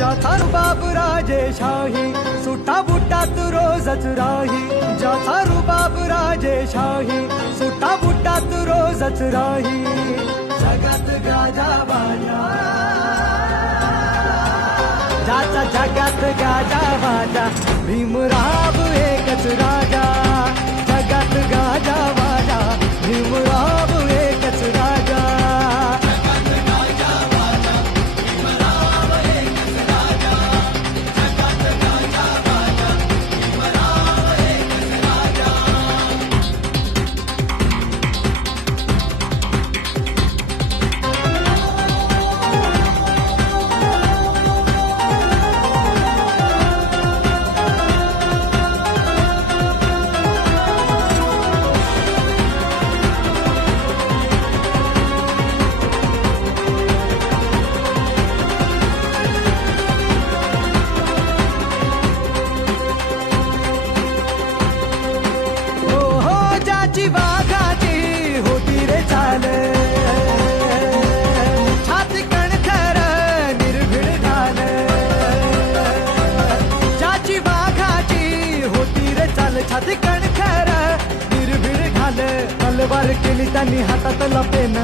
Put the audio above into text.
ज्याचा रुबाब राजेशाही सुटा बुटात रोजच राही, ज्याचा रुबाब राजेशाही सुटा बुटात रोजच राही. जगात गाजा वाजा, ज्याचा जगात गाजा वाजा, भीमराव एकच राजा. जगात गाजा वाजा, भीमराव एकच राजा. वाघाची होती रे चाल, छाती कणखर निर्भीड घाल. ज्याची वाघाची होती रे चाल, छाती कणखर निर्भीड घाल. तलवार केली त्यांनी हातात लपेन.